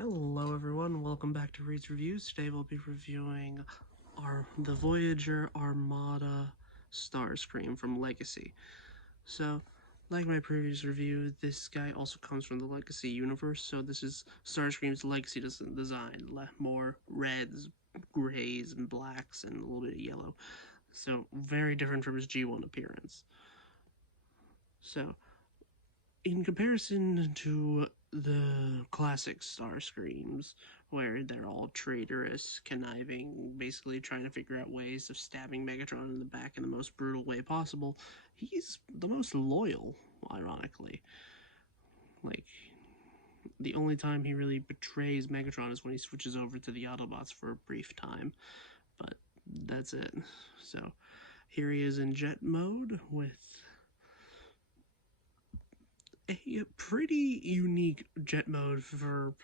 Hello everyone, welcome back to Reed's Reviews. Today we'll be reviewing the Voyager Armada Starscream from Legacy. So, like my previous review, this guy also comes from the Legacy universe, so this is Starscream's Legacy design. More reds, grays, and blacks, and a little bit of yellow. So, very different from his G1 appearance. So, in comparison to the classic Starscreams, where they're all traitorous, conniving, basically trying to figure out ways of stabbing Megatron in the back in the most brutal way possible, he's the most loyal, ironically. Like, the only time he really betrays Megatron is when he switches over to the Autobots for a brief time, but that's it. So, here he is in jet mode with a pretty unique jet mode for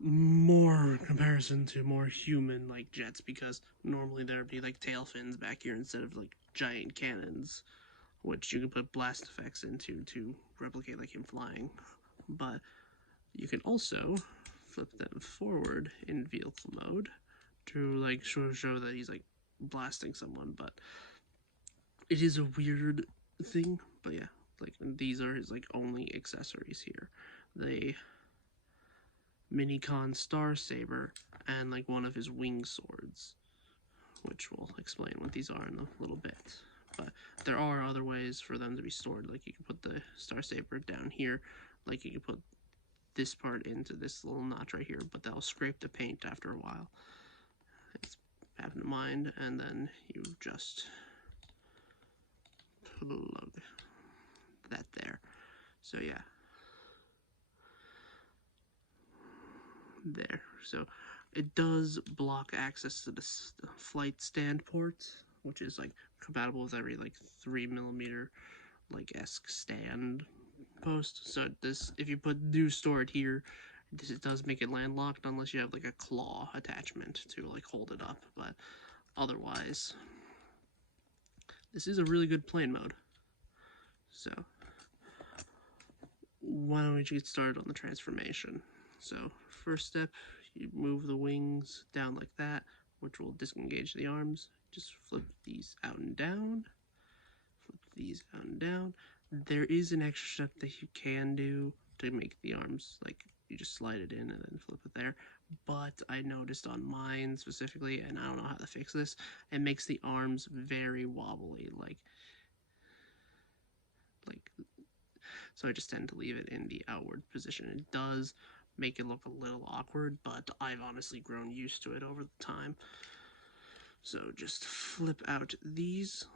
more comparison to more human like jets, because normally there'd be like tail fins back here instead of like giant cannons, which you can put blast effects into to replicate like him flying. But you can also flip them forward in vehicle mode to like show that he's like blasting someone, but it is a weird thing. But yeah, like these are his like only accessories here. The Minicon Star Saber and like one of his wing swords, which we'll explain what these are in a little bit. But there are other ways for them to be stored. Like you can put the Star Saber down here, like you can put this part into this little notch right here, but they'll scrape the paint after a while. It's have in mind, and then you just plug that there. So yeah, there. So it does block access to the flight stand port, which is like compatible with every like 3mm like esque stand post. So this, if you do store it here, it does make it landlocked unless you have like a claw attachment to like hold it up. But otherwise, this is a really good plane mode. So why don't we get started on the transformation? So first step, you move the wings down like that, which will disengage the arms. Just flip these out and down. Flip these out and down. There is an extra step that you can do to make the arms, like, you just slide it in and then flip it there. But I noticed on mine specifically, and I don't know how to fix this, it makes the arms very wobbly, like so I just tend to leave it in the outward position. It does make it look a little awkward, but I've honestly grown used to it over the time. So just flip out these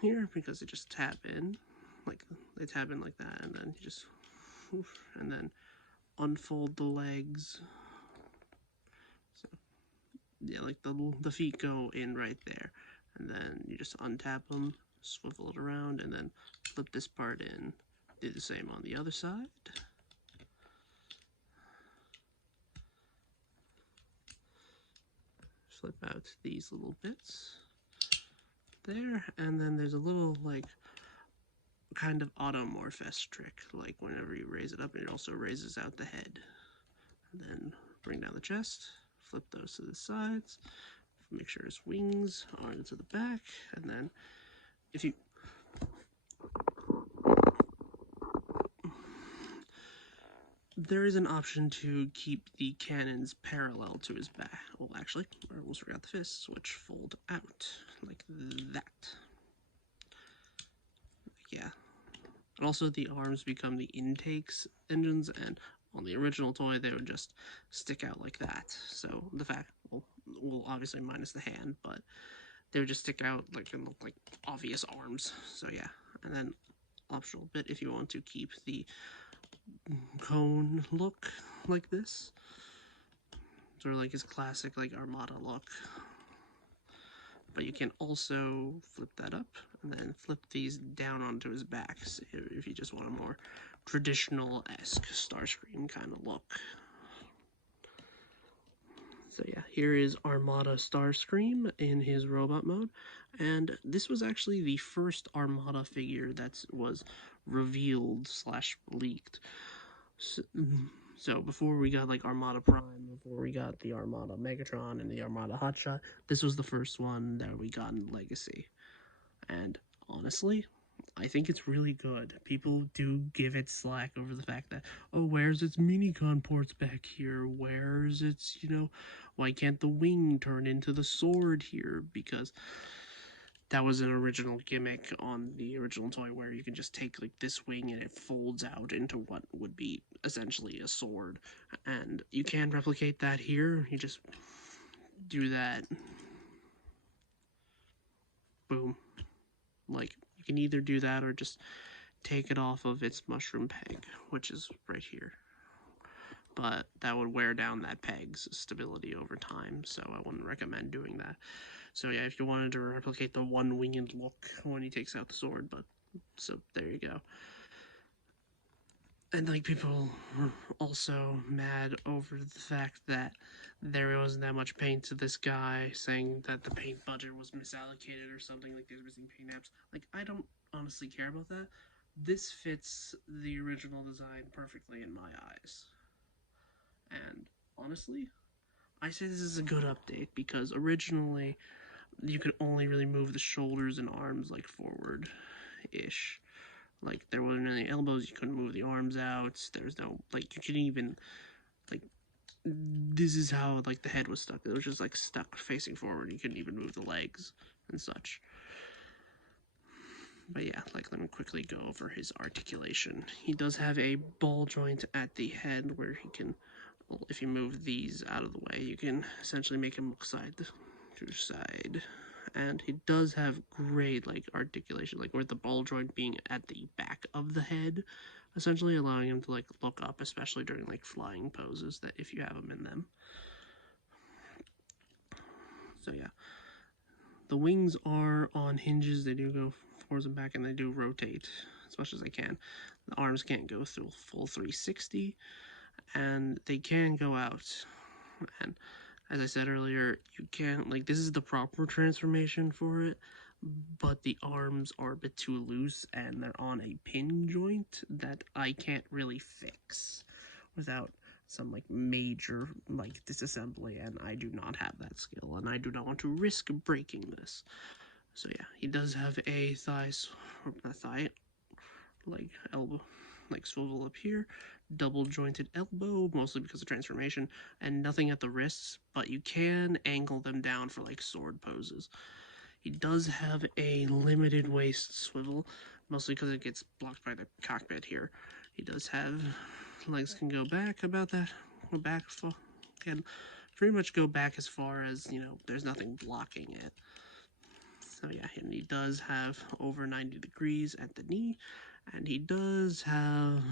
here, because they just tap in, like they tap in like that, and then you just, and then unfold the legs. So yeah, like the feet go in right there, and then you just untap them, swivel it around, and then flip this part in. Do the same on the other side. Flip out these little bits there, and then there's a little like kind of automorph trick, like whenever you raise it up, it also raises out the head. And then bring down the chest, flip those to the sides, make sure his wings are into the back, and then if you there is an option to keep the cannons parallel to his back. Well, actually, I almost forgot the fists, which fold out like that. Yeah. And also the arms become the intakes engines, and on the original toy they would just stick out like that. So the fact, well obviously minus the hand, but they would just stick out like and look like obvious arms. So yeah, and then optional bit if you want to keep the cone look like this, sort of like his classic like Armada look. But you can also flip that up and then flip these down onto his back, so if you just want a more traditional-esque Starscream kind of look. So yeah, here is Armada Starscream in his robot mode, and this was actually the first Armada figure that was revealed / leaked. So, So before we got like Armada Prime, before we got the Armada Megatron and the Armada Hotshot, this was the first one that we got in Legacy. And honestly, I think it's really good. People do give it slack over the fact that, oh, where's its minicon ports back here? Where's its, why can't the wing turn into the sword here? Because that was an original gimmick on the original toy where you can just take like this wing and it folds out into what would be essentially a sword. And you can replicate that here. You just do that. Boom. Like, you can either do that or just take it off of its mushroom peg, which is right here. But that would wear down that peg's stability over time, so I wouldn't recommend doing that. So yeah, if you wanted to replicate the one-winged look when he takes out the sword, but so there you go. And like, people were also mad over the fact that there wasn't that much paint to this guy, saying that the paint budget was misallocated or something, like they're missing paint apps. Like, I don't honestly care about that. This fits the original design perfectly in my eyes. And honestly, I say this is a good update because originally you could only really move the shoulders and arms like forward-ish. Like, there wasn't any elbows, you couldn't move the arms out, there's no, like, you couldn't even, like, this is how, like, the head was stuck. It was just, like, stuck facing forward. You couldn't even move the legs and such. But yeah, like, let me quickly go over his articulation. He does have a ball joint at the head where he can, well, if you move these out of the way, you can essentially make him look side to side. And he does have great, like, articulation, like, with the ball joint being at the back of the head, essentially allowing him to, like, look up, especially during, like, flying poses, that if you have him in them. So yeah, the wings are on hinges. They do go forwards and back, and they do rotate as much as they can. The arms can't go through full 360, and they can go out. And as I said earlier, you can't, like, this is the proper transformation for it, but the arms are a bit too loose and they're on a pin joint that I can't really fix without some, like, major, like, disassembly, and I do not have that skill, and I do not want to risk breaking this. So yeah, he does have a like, elbow, like, swivel up here, double jointed elbow, mostly because of transformation, and nothing at the wrists, but you can angle them down for, like, sword poses. He does have a limited waist swivel, mostly because it gets blocked by the cockpit here. He does have, legs can go back about that, can pretty much go back as far as, there's nothing blocking it. So yeah, and he does have over 90 degrees at the knee, and he does have,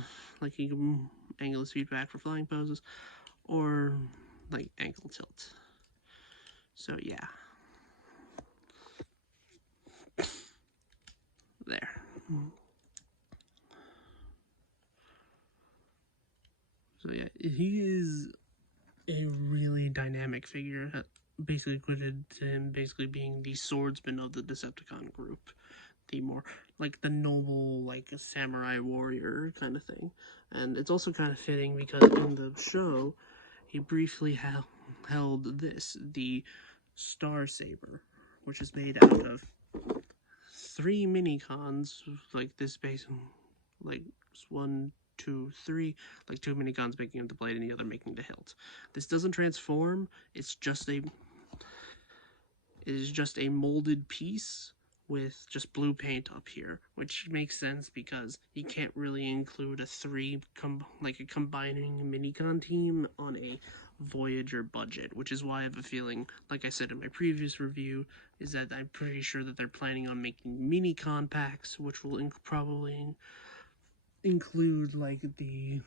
like, he can angle his feet back for flying poses, or, like, ankle tilt. So yeah. There. So yeah, he is a really dynamic figure, basically equated to him basically being the swordsman of the Decepticon group. The more, like, the noble, like, a samurai warrior kind of thing. And it's also kind of fitting because in the show, he briefly held this, the Star Saber, which is made out of 3 minicons, like this base, like 1, 2, 3, like 2 minicons making the blade and the other making the hilt. This doesn't transform, it is just a molded piece with just blue paint up here, which makes sense because you can't really include a combining minicon team on a Voyager budget, which is why I have a feeling, like I said in my previous review, is that I'm pretty sure that they're planning on making minicon packs, which will probably include, like, the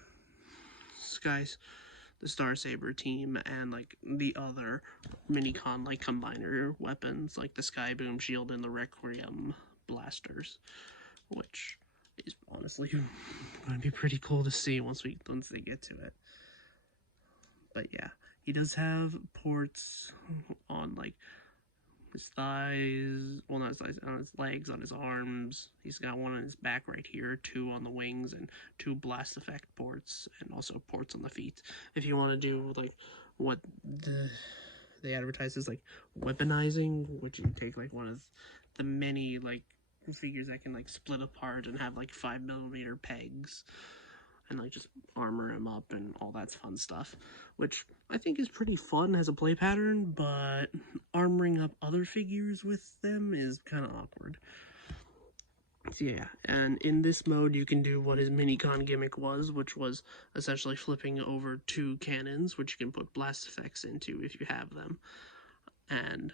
Star Saber team and, like, the other minicon, like, combiner weapons, like the Sky Boom Shield and the Requiem blasters, which is honestly going to be pretty cool to see once they get to it. But yeah, he does have ports on, like, his thighs, well, not his thighs, on his legs, on his arms. He's got one on his back right here, 2 on the wings, and 2 blast effect ports, and also ports on the feet. If you want to do, like, what they advertise as, like, weaponizing, which you take, like, one of the many, like, figures that can, like, split apart and have, like, 5mm pegs, and, like, just armor him up and all that fun stuff, which I think is pretty fun as a play pattern, but armoring up other figures with them is kind of awkward. So yeah, and in this mode you can do what his minicon gimmick was, which was essentially flipping over 2 cannons, which you can put blast effects into if you have them. And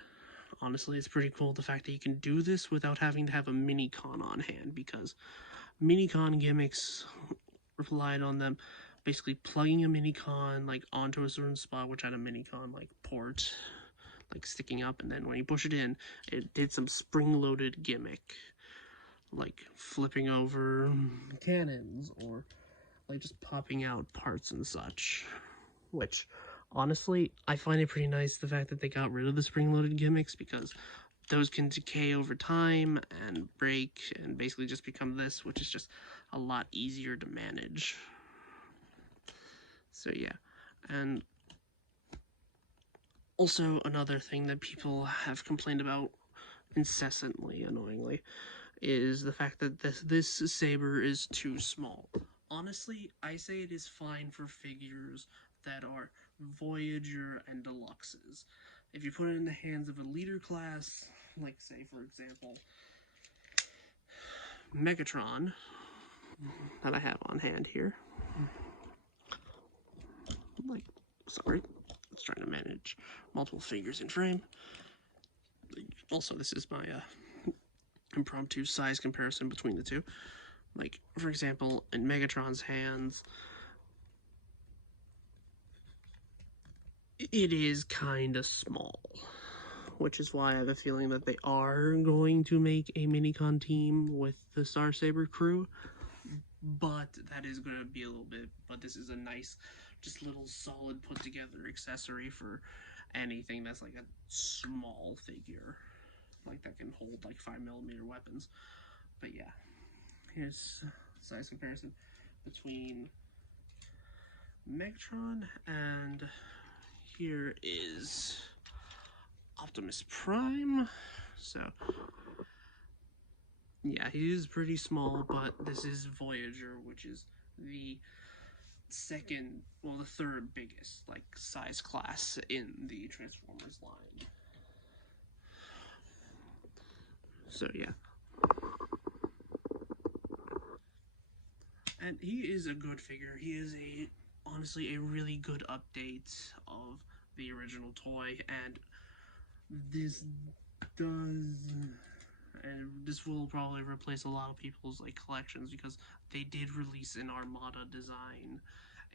honestly, it's pretty cool the fact that you can do this without having to have a minicon on hand, because minicon gimmicks relied on them basically plugging a minicon like onto a certain spot, which had a minicon like port like sticking up, and then when you push it in, it did some spring-loaded gimmick, like flipping over cannons or like just popping out parts and such. Which honestly, I find it pretty nice the fact that they got rid of the spring-loaded gimmicks, because those can decay over time and break and basically just become this, which is just a lot easier to manage. So yeah, and also another thing that people have complained about incessantly, annoyingly, is the fact that this saber is too small. Honestly, I say it is fine for figures that are Voyager and Deluxes. If you put it in the hands of a leader class, like say for example Megatron, that I have on hand here. Like, sorry, it's trying to manage multiple figures in frame. Also, this is my impromptu size comparison between the two. Like, for example, in Megatron's hands, it is kind of small, which is why I have a feeling that they are going to make a minicon team with the Star Saber crew, but that is going to be a little bit, but this is a nice, just little solid put together accessory for anything that's like a small figure, like that can hold like 5mm weapons. But yeah, here's size comparison between Megatron, and here is Optimus Prime. So yeah, he is pretty small, but this is Voyager, which is the second, well, the third biggest, like, size class in the Transformers line. So yeah. And he is a good figure. He is honestly a really good update of the original toy, and this will probably replace a lot of people's like collections, because they did release an Armada design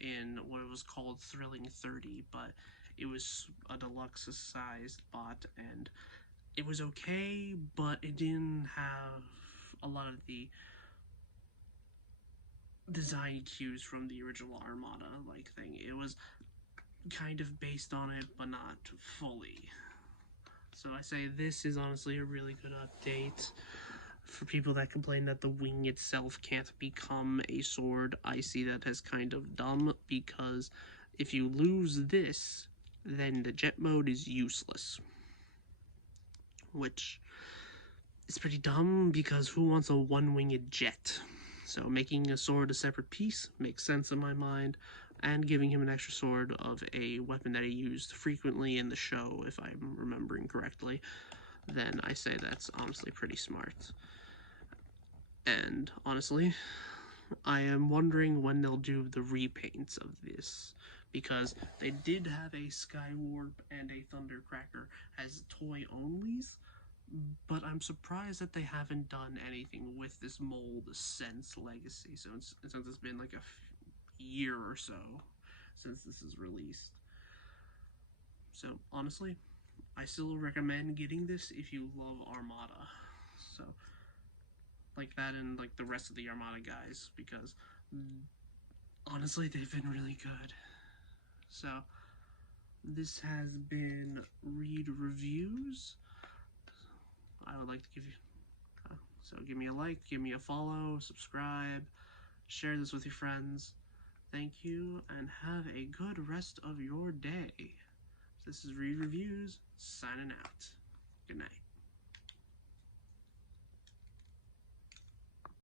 in what it was called Thrilling 30, but it was a deluxe sized bot, and it was okay, but it didn't have a lot of the design cues from the original Armada like thing. It was kind of based on it, but not fully. So I say this is honestly a really good update. For people that complain that the wing itself can't become a sword, I see that as kind of dumb, because if you lose this, then the jet mode is useless. Which is pretty dumb, because who wants a one-winged jet? So making a sword a separate piece makes sense in my mind, and giving him an extra sword of a weapon that he used frequently in the show, if I'm remembering correctly, then I say that's honestly pretty smart. And honestly, I am wondering when they'll do the repaints of this, because they did have a Skywarp and a Thundercracker as toy onlys, but I'm surprised that they haven't done anything with this mold since Legacy, since it's been like a year or so since this is released. So honestly, I still recommend getting this if you love Armada. So like that and like the rest of the Armada guys, because honestly they've been really good. So this has been Reed Reviews. I would like to give you. So give me a like, give me a follow, subscribe, share this with your friends. Thank you, and have a good rest of your day. This is Read Reviews, signing out. Good night.